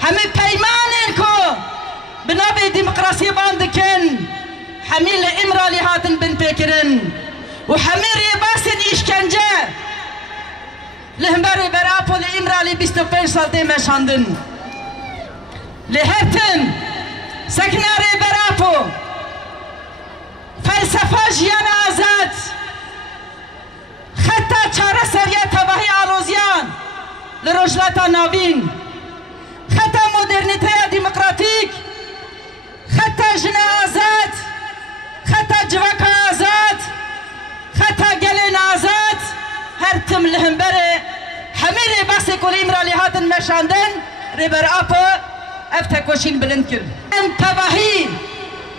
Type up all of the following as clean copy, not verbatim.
همه پیمان کو نابي ديمقراسي باندكن حميل إمرالي هاتن بن بكرن وحمير يباسن إشكنجة لهمبري برابو لإمرالي 25 سال دي مشاندن لهبتن سكناري برابو فلسفة جيان آزاد خطة چاره سرية تباهي آلوزيان لروجلاتا نابين خطة مدرنيتيا ديمقراطيك خطة جنا آزاد خطة جواكا آزاد خطة قلين آزاد هرتم لهمبري حميري باسي كل إمرالي هاتن مشاندن ريبر آبو افتكوشين بلندكر تباهي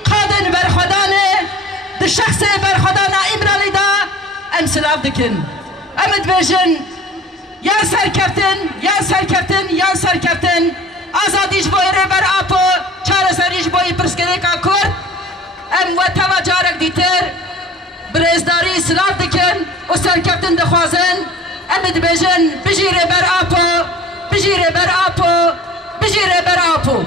قادن برخدانه ده شخص برخدانه إمرالي دا امسلاف دكن امد بيجن يا سركفتن يا سركفتن يا سركفتن آزادیش بوی ربر آپو چار سریش بوی پرسکره کا کرد ام و توا جارک دیتر برزداری سلاف دکن و سرکفتن دخوازن امد بيجن بجي ربر آپو بجي ربر آپو بجي ربر آپو